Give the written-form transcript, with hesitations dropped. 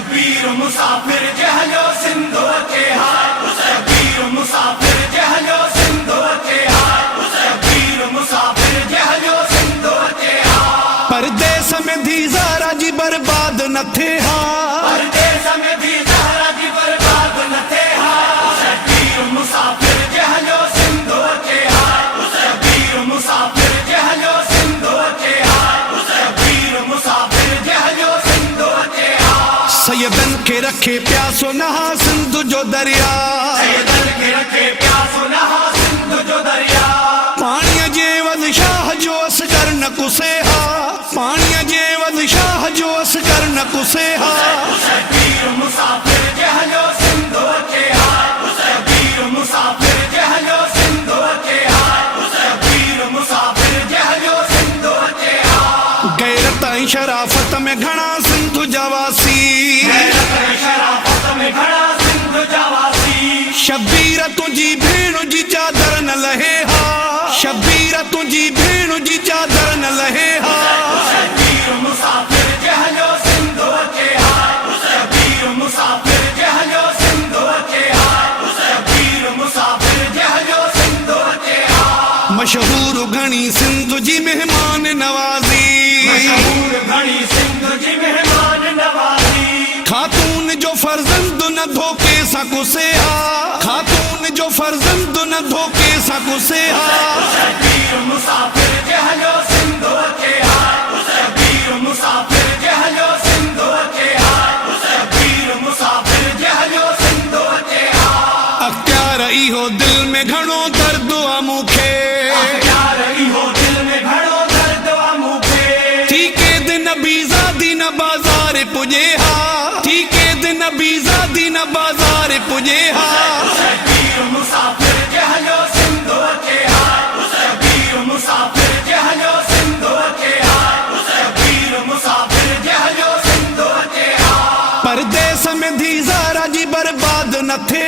शबीर मुसाफिर जहलो सिंधु के हाथ, शबीर मुसाफिर जहलो सिंधु के हाथ, शबीर मुसाफिर जहलो सिंधु के हाथ। परदेस में थी ज़हरा जी बर्बाद न थे हा, परदेस में थी ज़हरा जी बर्बाद न थे हा, शबीर मुसाफिर जहलो सिंधु के हाथ, शबीर मुसाफिर जहलो सिंधु के हाथ, शबीर मुसाफिर जहलो सिंधु के हाथ। सैयदन के रखे प्यासो नहा सिंधु जो दरिया, सैयदन के रखे प्यासो नहा सिंधु जो दरिया। पाणीअ जे वध शाह जो असगर न कुसे हा, पाणीअ जे वध शाह जो असगर न कुसे हा। शबीर मुसाफिर जहलो सिंधु के हाथ, शबीर मुसाफिर जहलो सिंधु के हाथ, शबीर मुसाफिर जहलो सिंधु के हाथ। गैरत ऐं शराफत में घणा सिंधु जवासी, गैरत ऐं शराफत में घणा सिंधु जवासी। शबीर तुझी भेण जी चादर न लहे हा, शबीर तुझी भेण जी चादर न लहे हा। शबीर मुसाफिर जहलो सिंधु के हाथ, शबीर मुसाफिर जहलो सिंधु के हाथ, शबीर मुसाफिर जहलो सिंधु के हाथ। मशहूर घणी सिंधु जी मेहमान नवाजी, मशहूर घणी सिंधु जी मेहमान नवाजी। खातून जो फर्जंद न धोखे सां कुसे हा, खातून जो फर्जंद न धोखे सां कुसे हा। शबीर मुसाफिर जहलो सिंधु के हाथ, शबीर मुसाफिर जहलो सिंधु के हाथ, शबीर मुसाफिर जहलो सिंधु के हाथ। अख्तियार इहो दिल में घणो दर्द आ मूंखे, प्यार इहो दिल में घणो दर्द आ मूंखे। थी के दिन बीज़ादी न बाज़ार पुॼे हा, थी के दिन बीज़ादी न बाज़ार पुॼे हा। शबीर मुसाफिर जहलो सिंधु के हाथ, शबीर मुसाफिर जहलो सिंधु के हाथ, शबीर मुसाफिर जहलो सिंधु के हाथ। परदेस में थी ज़हरा जी बर्बाद न थे